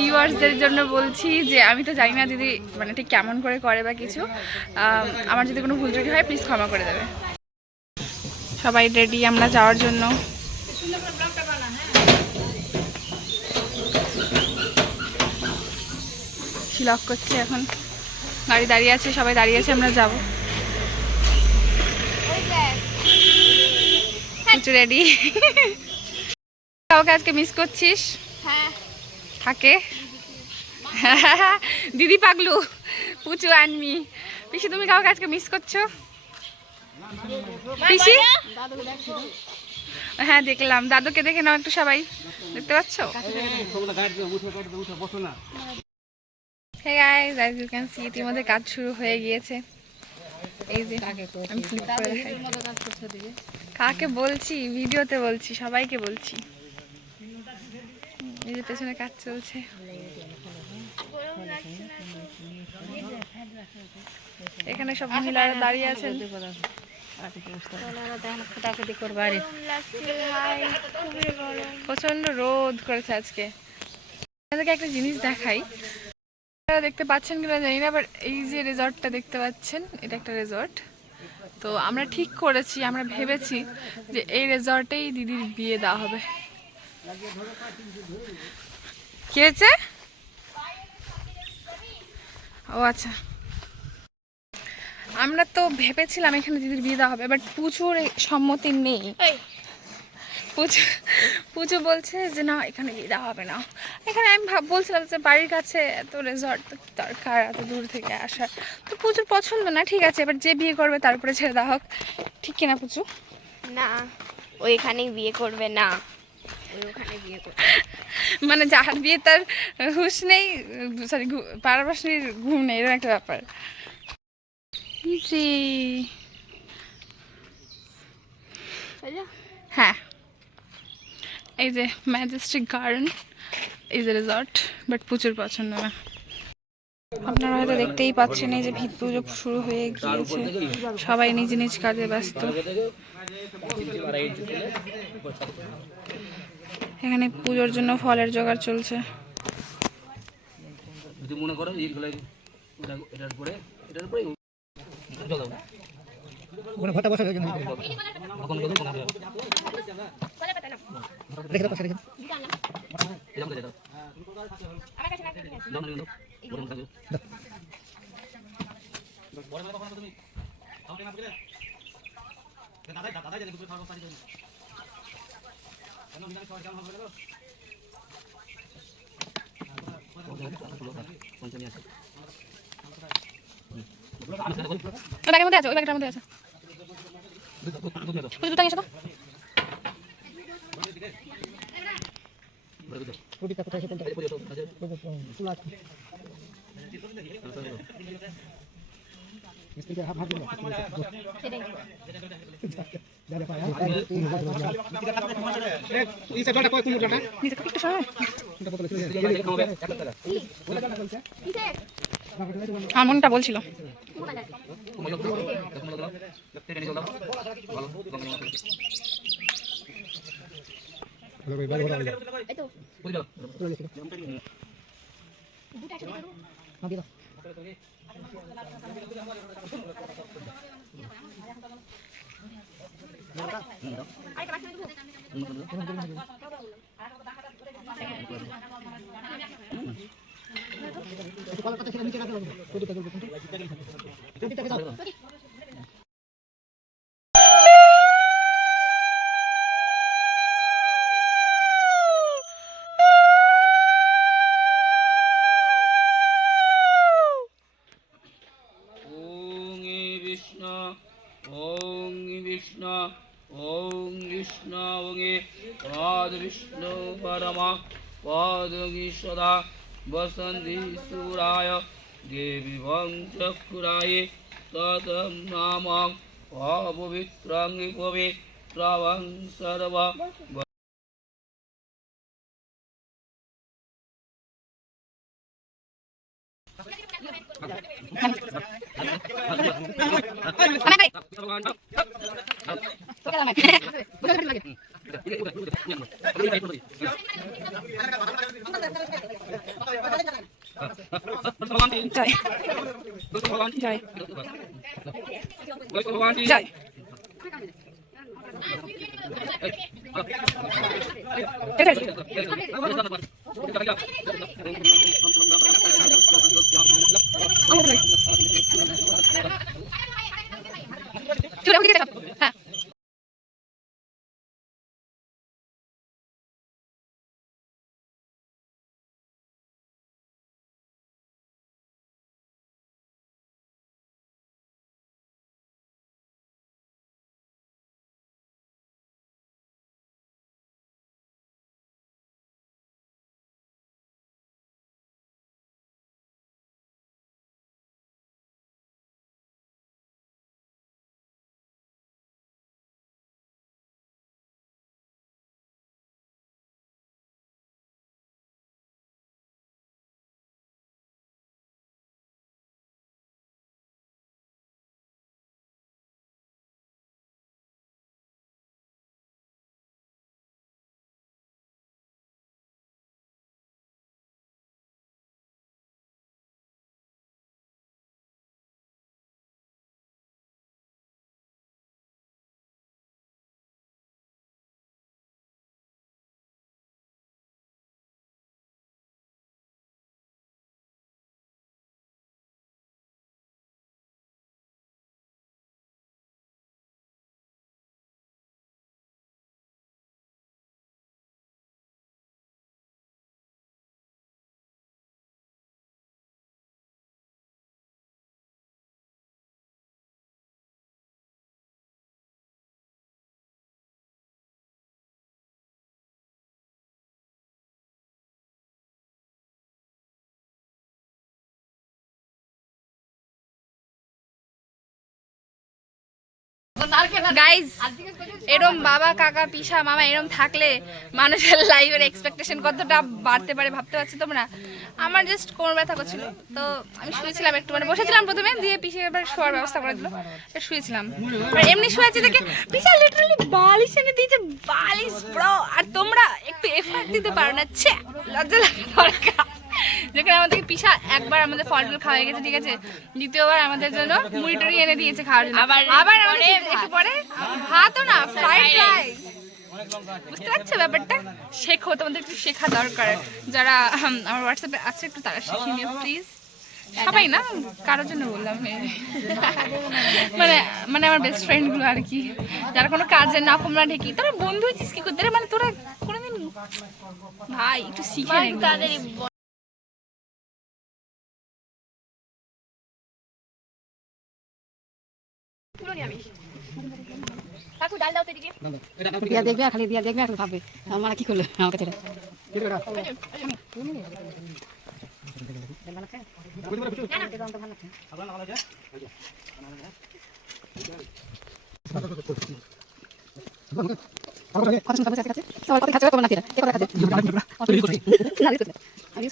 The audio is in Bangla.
ভিউয়ার্সদের জন্য বলছি যে আমি তো জানি না দিদি মানে ঠিক কেমন করে বা কিছু, আমার যদি কোনো ভুল ত্রুটি হয় প্লিজ ক্ষমা করে দেবে। সবাই রেডি আমরা যাওয়ার জন্য। লক করছে, এখন গাড়ি দাঁড়িয়ে আছে, সবাই দাঁড়িয়ে আছে, আমরা যাবো। রেডি? কাউকে আজকে মিস করছিস? হ্যাঁ। থাকে দিদি পাগলু, পুচু আনমি। পিসি তুমি কাউকে আজকে মিস করছো? পিসি? হ্যাঁ দেখলাম, দাদুকে দেখে নাও একটু, সবাই দেখতে পাচ্ছ? Hey guys, as you can see ইতিমধ্যে কাজ শুরু হয়ে গিয়েছে। এই যে আমি ফ্লিপ করে দেখাই। কাকে বলছি? ভিডিওতে বলছি, সবাইকে বলছি। এই যে পেছনে কাজ চলছে। এখানে সব মহিলারা দাঁড়িয়ে আছেন। প্রচন্ড রোদ করেছে আজকে। আপনাদেরকে একটা জিনিস দেখাই, দেখতে পাচ্ছেন কিনা জানি না, বাট এই যে রিসর্টটা দেখতে পাচ্ছেন, এটা একটা রিসর্ট। তো আমরা ঠিক করেছি, আমরা ভেবেছি যে এই রিসর্টেই দিদির বিয়ে দেওয়া হবে। কি হয়েছে? ও আচ্ছা, আমরা তো ভেবেছিলাম এখানে দিদির বিয়ে দেওয়া হবে, বাট প্রচুর সম্মতি নেই। পুজো বলছে যে না এখানে বিয়ে দেওয়া হবে না। এখানে আমি বলছিলাম যে বাড়ির কাছে এত রিসর্ট তো কি দরকার এত দূর থেকে আসা। তো পুজোর পছন্দ না, ঠিক আছে, এবার যে বিয়ে করবে তারপরে ছেড়ে দেওয়া হোক, ঠিক কিনা পুজো? না, ওইখানেই বিয়ে করবে না, ওখানে বিয়ে করবে। মানে যার বিয়ে তার হুঁশ নেই, সরি পারাবাসনীর ঘুম নেই, এরকম একটা ব্যাপার। জি হ্যাঁ, এই যে ম্যাজেস্টিক গার্ডেন, এই যে রিসর্ট, বাট প্রচুর পছন্দ না। আপনারা হয়তো দেখতেই পাচ্ছেন এই যে ভিত পুজো শুরু হয়ে গিয়েছে, সবাই নিজ নিজ কাজে ব্যস্ত। এখানে পুজোর জন্য ফলের জোগাড় চলছে। ব্যাগের মধ্যে আছে, ওই ব্যাগটার মধ্যে আছে। দুটো নিয়ে এসো তো। মনটা বলছিল ओम विष्णु पाद विष्णु परमा पादगी सदा वसंति सूराय देवी वंशकुराय ततम नाम अपवित्रं पवित्रं सर्व জয় জয় জয় হ্যাঁ গাইজ এরম বাবা কাকা পিসা মামা এরম থাকলে মানুষের লাইফের এক্সপেকটেশন কতটা বাড়তে পারে ভাবতে পারছো তোমরা। আমার জাস্ট কোমর ব্যথা করছিল, তো আমি শুয়েছিলাম একটু, মানে বসেছিলাম প্রথমে, দিয়ে পিসে এবার শোয়ার ব্যবস্থা করে দিল, শুয়েছিলাম। এমনি শুয়েছি দেখে পিসা লিটারালি বালিশ এনে দিয়েছে, বালিশ ব্রো। আর তোমরা একটু এফার্ট দিতে পারো না, ছে লজ্জা লাগে দরকার। যেখানে আমাদেরকে পিসা একবার আমাদের ফলগুলো খাওয়া গেছে, ঠিক আছে, দ্বিতীয়বার আমাদের জন্য মুড়ি টুড়ি এনে দিয়েছে খাওয়ার জন্য, আবার আমাদের একটু পরে ভাতও না, ফ্রাইড রাইস। বুঝতে পারছো ব্যাপারটা? শেখো, তোমাদের একটু শেখা দরকার। যারা আমার হোয়াটসঅ্যাপে আছে একটু তারা শিখিয়ে নিও প্লিজ। সবাই না, কারোর জন্য বললাম, মানে মানে আমার বেস্ট ফ্রেন্ড গুলো আর কি, যারা কোনো কাজে না কমরা ঢেকি, তোরা বন্ধু হয়েছিস কি করতে, মানে তোরা কোনোদিন ভাই একটু শিখে তাদের। দিয়া দেখবে আর খালি দিয়া দেখবে আর ভাববে আমার কি করলো আমাকে ছেড়ে। আমি